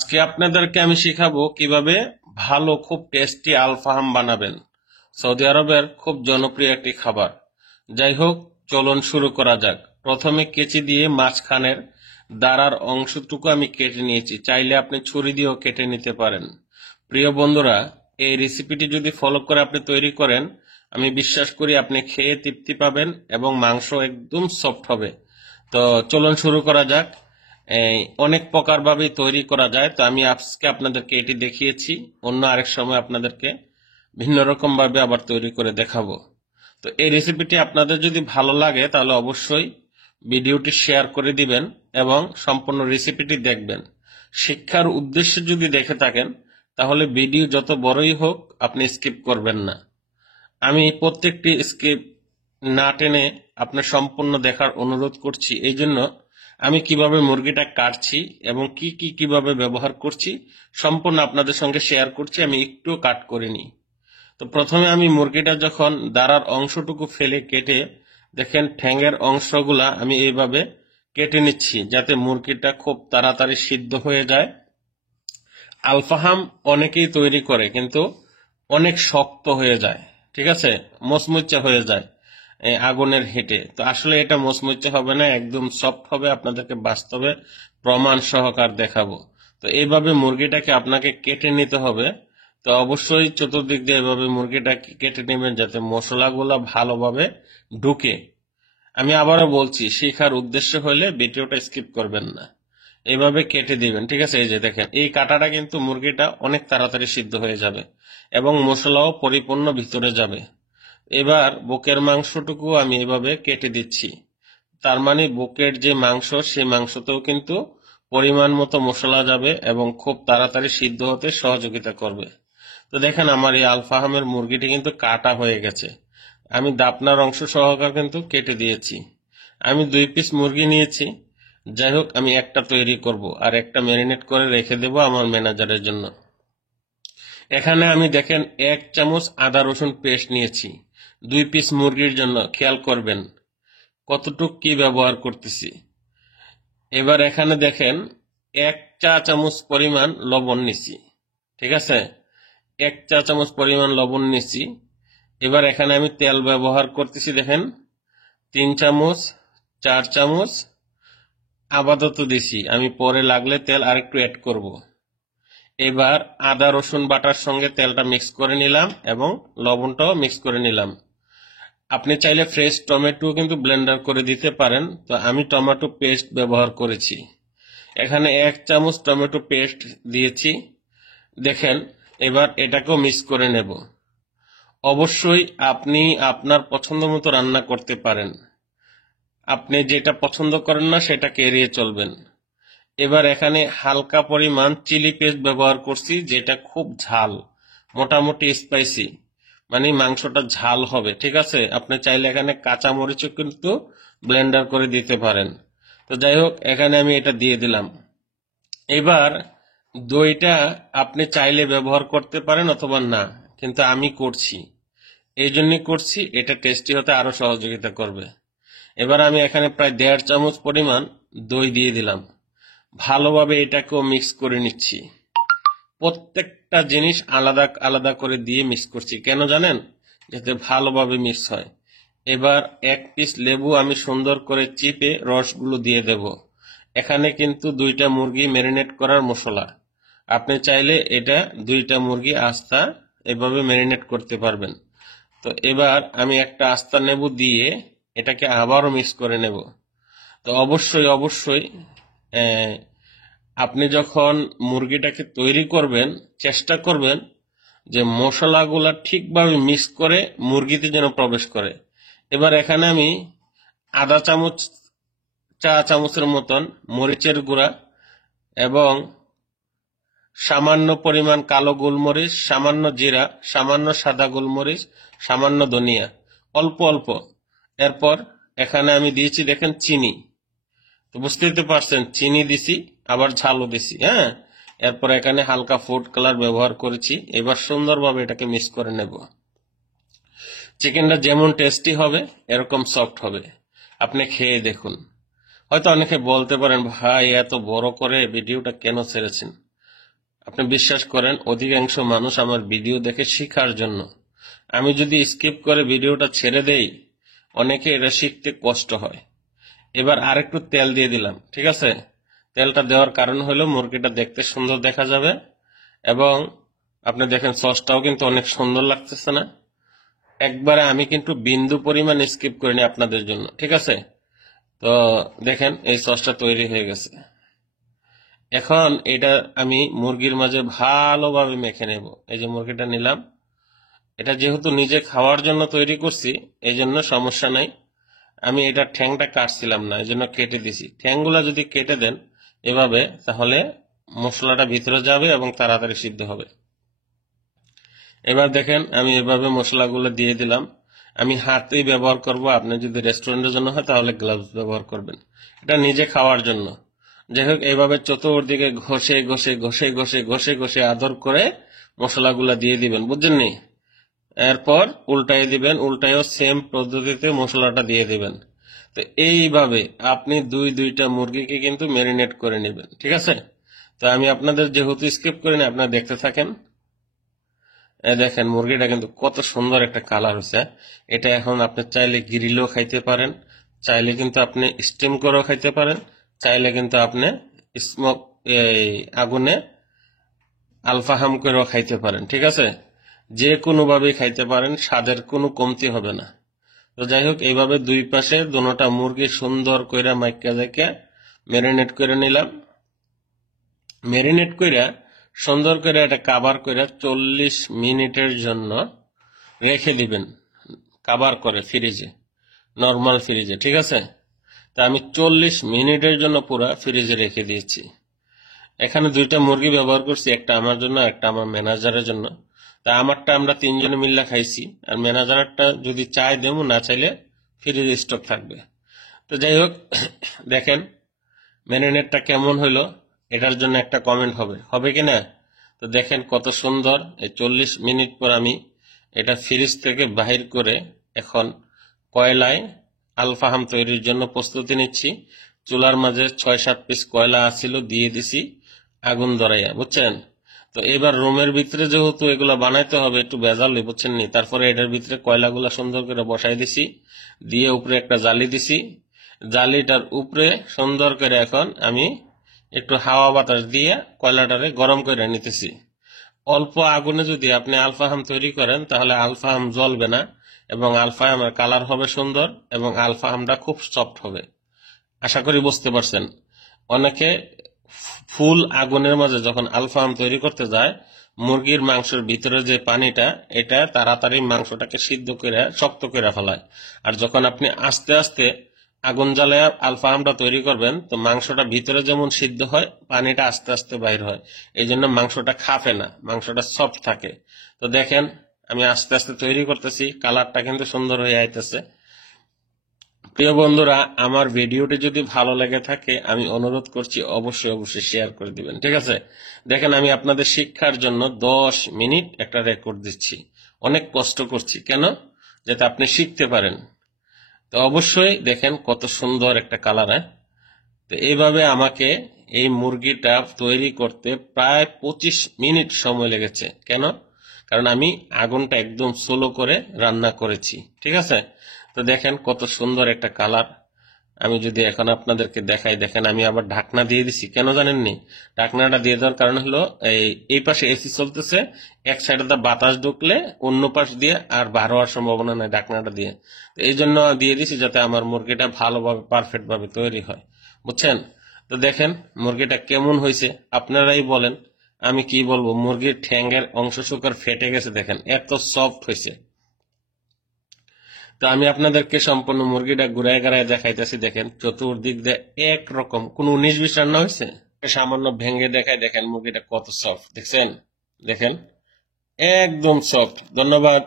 আজকে আপনাদেরকে আমি শিখাবো কিভাবে ভালো খুব টেস্টি আলফাহাম বানাবেন। সৌদি আরবের খুব জনপ্রিয় একটি খাবার। যাই হোক, চলুন শুরু করা যাক। প্রথমে কেচি দিয়ে মাঝখানের দাঁড়ার অংশটুকু আমি কেটে নিয়েছি, চাইলে আপনি ছুরি দিয়েও কেটে নিতে পারেন। প্রিয় বন্ধুরা, এই রেসিপিটি যদি ফলো করে আপনি তৈরি করেন, আমি বিশ্বাস করি আপনি খেয়ে তৃপ্তি পাবেন এবং মাংস একদম সফট হবে। তো চলুন শুরু করা যাক। অনেক প্রকার ভাবে তৈরি করা যায়, তো আমি আজকে আপনাদেরকে এটি দেখিয়েছি। অন্য আরেক সময় আপনাদেরকে ভিন্ন রকম ভাবে আবার তৈরি করে দেখাবো। তো এই রেসিপিটি আপনাদের যদি ভালো লাগে তাহলে অবশ্যই ভিডিওটি শেয়ার করে দিবেন এবং সম্পূর্ণ রেসিপিটি দেখবেন। শিক্ষার উদ্দেশ্যে যদি দেখে থাকেন তাহলে ভিডিও যত বড়ই হোক আপনি স্কিপ করবেন না। আমি প্রত্যেকটি স্কিপ না টেনে আপনার সম্পূর্ণ দেখার অনুরোধ করছি। এই জন্য আমি কিভাবে মুরগিটা কাটছি এবং কিভাবে ব্যবহার করছি সম্পূর্ণ আপনাদের সঙ্গে শেয়ার করছি। আমি একটু কাট করিনি। তো প্রথমে আমি মুরগিটা যখন দাঁড়ার অংশটুকু ফেলে কেটে, দেখেন ঠ্যাঙের অংশগুলা আমি এইভাবে কেটে নিচ্ছি যাতে মুরগিটা খুব তাড়াতাড়ি সিদ্ধ হয়ে যায়। আলফাহাম অনেকেই তৈরি করে কিন্তু অনেক শক্ত হয়ে যায়, ঠিক আছে, মচমচে হয়ে যায় এই আগুনের হিটে। তো আসলে এটা মচমচে হবে না, একদম সফট হবে। আপনাদেরকে বাস্তবে প্রমাণ সহকার দেখাবো। তো এইভাবে মুরগিটাকে আপনাকে কেটে নিতে হবে। তো অবশ্যই চতুর্দিক দিয়ে এভাবে মুরগিটাকে কেটে নেবেন যাতে মশলাগুলা ভালোভাবে ঢুকে। আমি আবারও বলছি, শিখার উদ্দেশ্য হলে ভিডিওটা স্কিপ করবেন না, এইভাবে কেটে দিবেন, ঠিক আছে। এই যে দেখেন, এই কাটাটা কিন্তু মুরগিটা অনেক তাড়াতাড়ি সিদ্ধ হয়ে যাবে এবং মশলাও পরিপূর্ণ ভিতরে যাবে। এবার বুকের মাংসটুকু আমি এভাবে কেটে দিচ্ছি। তার মানে বুকের যে মাংস, সেই মাংসতেও কিন্তু পরিমাণ মতো মশলা যাবে এবং খুব তাড়াতাড়ি সিদ্ধ হতে সহযোগিতা করবে। তো দেখেন, আমার এই আলফাহামের মুরগিটি কিন্তু কাটা হয়ে গেছে। আমি দাপনার অংশ সহকার কিন্তু কেটে দিয়েছি। আমি 2 পিস মুরগি নিয়েছি। যাই হোক, আমি একটা তৈরি করব আর একটা ম্যারিনেট করে রেখে দেব আমার ম্যানেজারের জন্য। এখানে আমি দেখেন 1 চামচ আদা রসুন পেস্ট নিয়েছি 2 পিস মুরগির জন্য। খেয়াল করবেন কতটুক কি ব্যবহার করতেছি। এবার এখানে দেখেন 1 চা চামচ পরিমাণ লবণ নিছি, ঠিক আছে, 1 চা চামচ পরিমাণ লবণ নিছি। এবার এখানে আমি তেল ব্যবহার করতেছি, দেখেন 3 চামচ, 4 চামচ আপাতত দিছি, আমি পরে লাগলে তেল আরেকটু অ্যাড করব। এবার আদা রসুন বাটার সঙ্গে তেলটা মিক্স করে নিলাম এবং লবণটাও মিক্স করে নিলাম। আপনি চাইলে ফ্রেশ টমেটো কিন্তু ব্লেন্ডার করে দিতে পারেন, তো আমি টমেটো পেস্ট ব্যবহার করেছি। এখানে 1 চামচ টমেটো পেস্ট দিয়েছি, দেখেন। এবার এটাকেও মিক্স করে নেব। অবশ্যই আপনি আপনার পছন্দ মতো রান্না করতে পারেন, আপনি যেটা পছন্দ করেন না সেটাকে এড়িয়ে চলবেন। এবার এখানে হালকা পরিমাণ চিলি পেস্ট ব্যবহার করছি, যেটা খুব ঝাল, মোটামুটি স্পাইসি, মানে মাংসটা ঝাল হবে, ঠিক আছে। আপনি চাইলে এখানে কাঁচা মরিচও কিন্তু ব্লেন্ডার করে দিতে পারেন। তো যাই হোক, এখানে আমি এটা দিয়ে দিলাম। এবার দইটা আপনি চাইলে ব্যবহার করতে পারেন অথবা না, কিন্তু আমি করছি, এই জন্যই করছি, এটা টেস্টি হতে আরো সহযোগিতা করবে। এবার আমি এখানে প্রায় 1.5 চামচ পরিমাণ দই দিয়ে দিলাম। ভালোভাবে এটাকেও মিক্স করে নিচ্ছি। প্রত্যেকটা জিনিস আলাদা আলাদা করে দিয়ে মিক্স করছি, কেন জানেন, যাতে ভালোভাবে মিক্স হয়। এবার 1 পিস লেবু আমি সুন্দর করে চিপে রসগুলো দিয়ে দেব। এখানে কিন্তু 2টা মুরগি ম্যারিনেট করার মশলা, আপনি চাইলে এটা 2টা মুরগি আস্তা এভাবে ম্যারিনেট করতে পারবেন। তো এবার আমি একটা আস্তা লেবু দিয়ে এটাকে আবারও মিক্স করে নেব। তো অবশ্যই অবশ্যই আপনি যখন মুরগিটাকে তৈরি করবেন চেষ্টা করবেন যে মশলাগুলা ঠিকভাবে মিক্স করে মুরগিতে যেন প্রবেশ করে। এবার এখানে আমি আধা চামচ, চা চামচের মতন মরিচের গুঁড়া এবং সামান্য পরিমাণ কালো গোলমরিচ, সামান্য জিরা, সামান্য সাদা গোলমরিচ, সামান্য ধনিয়া, অল্প অল্প। এরপর এখানে আমি দিয়েছি দেখেন চিনি। তো বুঝতেই তো পারছেন, চিনি দিছি আবার ঝালও দিছি, হ্যাঁ। এরপর এখানে হালকা ফুড কালার ব্যবহার করেছি। এবার সুন্দরভাবে এটাকে মিক্স করে নেব। চিকেনটা যেমন টেস্টি হবে এরকম সফট হবে, আপনি খেয়ে দেখুন। হয়তো অনেকে বলতে পারেন, ভাই এত বড় করে ভিডিওটা কেন ছেড়েছেন। আপনি বিশ্বাস করেন অধিকাংশ মানুষ আমার ভিডিও দেখে শেখার জন্য। আমি যদি স্কিপ করে ভিডিওটা ছেড়ে দেই, অনেকে এটা শিখতে কষ্ট হয়। এবার আরেকটু তেল দিয়ে দিলাম, ঠিক আছে? তেলটা দেওয়ার কারণ হলো মুরগিটা দেখতে সুন্দর দেখা যাবে, এবং আপনি দেখেন সসটাও কিন্তু অনেক সুন্দর লাগতেছে না? একবারে আমি কিন্তু বিন্দু পরিমাণ স্কিপ করিনি আপনাদের জন্য, ঠিক আছে? তো দেখেন এই সসটা তৈরি হয়ে গেছে। এখন এটা আমি মুরগির মাঝে ভালোভাবে মেখে নেব। এই যে মুরগিটা নিলাম, এটা যেহেতু নিজে খাওয়ার জন্য তৈরি করছি, এই জন্য সমস্যা নাই। আমি এটা ঠ্যাংটা কাটছিলাম না, এই জন্য কেটে দিছি। ঠ্যাংগুলা যদি কেটে দেন এভাবে, তাহলে মশলাটা ভিতরে যাবে এবং তাড়াতাড়ি সিদ্ধ হবে। এবার দেখেন আমি এভাবে মশলাগুলো দিয়ে দিলাম। আমি হাতেই ব্যবহার করব, আপনি যদি রেস্টুরেন্টের জন্য হয় তাহলে গ্লাভস ব্যবহার করবেন। এটা নিজে খাওয়ার জন্য। যাই হোক, এইভাবে চতুর্দিকে ঘষে ঘষে ঘষে ঘষে ঘষে ঘষে আদর করে মশলাগুলা দিয়ে দিবেন, বুঝছেন নি? এরপর উল্টাই দিবেন, উল্টাইও সেম পদ্ধতিতে মশলাটা দিয়ে দিবেন। তো এইভাবে আপনি দুইটা মুরগিকে কিন্তু ম্যারিনেট করে নেবেন, ঠিক আছে? তো আমি আপনাদের যেহেতু স্কিপ করিনি, আপনারা দেখতে থাকেন। দেখেন মুরগিটা কিন্তু কত সুন্দর একটা কালার হয়েছে। এটা এখন আপনি চাইলে গ্রিলও খাইতে পারেন, চাইলে কিন্তু আপনি স্টিম করেও খাইতে পারেন, চাইলে কিন্তু আপনি স্মোক আগুনে আলফাহাম করেও খাইতে পারেন, ঠিক আছে? যে কোনো ভাবে খাইতে পারেন, স্বাদের কোনো কমতি হবে না। তো যাই হোক, এইভাবে দুই পাশে দুটোটা মুরগি সুন্দর কইরা মাইকা জাইকা ম্যারিনেট করে নিলাম। ম্যারিনেট কইরা সুন্দর করে এটা কাভার করে 40 মিনিটের জন্য রেখে দিবেন, কাভার করে ফ্রিজে, নরমাল ফ্রিজে, ঠিক আছে? তা আমি 40 মিনিটের জন্য পুরা ফ্রিজে রেখে দিয়েছি। এখানে দুইটা মুরগি ব্যবহার করছি, একটা আমার জন্য, একটা আমার ম্যানেজারের জন্য। তা আমারটা আমরা তিনজনে মিল্লা খাইছি, আর ম্যানেজারটা যদি চাই দেবো, না চাইলে ফ্রিজে স্টক থাকবে। তো যাই হোক, দেখেন ম্যারিনেটটা কেমন হইলো, এটার জন্য একটা কমেন্ট হবে, হবে কিনা? তো দেখেন কত সুন্দর। এই 40 মিনিট পর আমি এটা ফ্রিজ থেকে বাহির করে এখন কয়লায় আলফাহাম তৈরির জন্য প্রস্তুতি নিচ্ছি। চুলার মাঝে 6-7 পিস কয়লা আসছিল, দিয়ে দিছি আগুন ধরাইয়া, বুঝছেন? তো এবার রুমের ভিতরে যেহেতু এগুলা বানাইতে হবে, একটু ভেজালি, বুঝছেন নি? তারপরে এটার ভিতরে কয়লাগুলা সুন্দর করে বসাই দিছি, দিয়ে উপরে একটা জালি দিছি। জালিটার উপরে সুন্দর করে এখন আমি একটু হাওয়া বাতাস দিয়ে কয়লাটারে গরম করে নিতেছি। অল্প আগুনে যদি আপনি আলফাহাম তৈরি করেন, তাহলে আলফাহাম জ্বলবে না, এবং আলফাহামের কালার হবে সুন্দর, এবং আলফাহামটা খুব সফট হবে। আশা করি বুঝতে পারছেন। অনেকে ফুল আগুনের মাঝে যখন আলফাহাম তৈরি করতে যায়, মুরগির মাংসের ভিতরে যে পানিটা, এটা তাড়াতাড়ি মাংসটাকে সিদ্ধ করে শক্ত করে ফেলায়। আর যখন আপনি আস্তে আস্তে আগুন জ্বালায় আলফাহামটা তৈরি করবেন, তো মাংসটা ভিতরে যেমন সিদ্ধ হয়, পানিটা আস্তে আস্তে বাইর হয়। এই জন্য মাংসটা খাফে না, মাংসটা সফট থাকে। তো দেখেন আমি আস্তে আস্তে তৈরি করতেছি, কালারটা কিন্তু সুন্দর হয়ে আইতেছে। প্রিয় বন্ধুরা, আমার ভিডিওটি যদি ভালো লেগে থাকে, আমি অনুরোধ করছি অবশ্যই অবশ্যই শেয়ার করে দিবেন, ঠিক আছে? দেখেন আমি আপনাদের শিক্ষার জন্য 10 মিনিট একটা রেকর্ড দিচ্ছি। অনেক কষ্ট করছি, কেন? যাতে আপনি শিখতে পারেন। তো অবশ্যই দেখেন কত সুন্দর একটা কালার। তো এইভাবে আমাকে এই মুরগিটা তৈরি করতে প্রায় 25 মিনিট সময় লেগেছে। কেন? কারণ আমি আগুনটা একদম স্লো করে রান্না করেছি, ঠিক আছে? তো দেখেন কত সুন্দর একটা কালার। আমি যদি এখন আপনাদেরকে দেখাই, দেখেন আমি আবার ঢাকনা দিয়ে দিছি। কেন জানেননি? ঢাকনাটা দিয়ে দেওয়ার কারণ হলো এই পাশে এসি চলতেছে, এক সাইডে বাতাস ঢুকলে অন্য পাশ দিয়ে আর বার হওয়ার সম্ভাবনা নাই ঢাকনাটা দিয়ে। তো এই জন্য দিয়ে দিছি, যাতে আমার মুরগিটা ভালোভাবে পারফেক্ট ভাবে তৈরি হয়, বুঝছেন? তো দেখেন মুরগিটা কেমন হয়েছে আপনারাই বলেন। আমি কি বলবো, মুরগির ঠ্যাঙ্গের অংশ শুকার ফেটে গেছে, দেখেন এত সফট হয়েছে। তো আমি আপনাদেরকে সম্পূর্ণ মুরগিটা ঘুরায় গাড়ায় দেখাইতেছি। দেখেন চতুর্দিক দিয়ে একরকম, কোন 19-20 রান্না হয়েছে, সামান্য ভেঙে দেখায়। দেখেন মুরগিটা কত সফট, দেখছেন? দেখেন একদম সফট। ধন্যবাদ।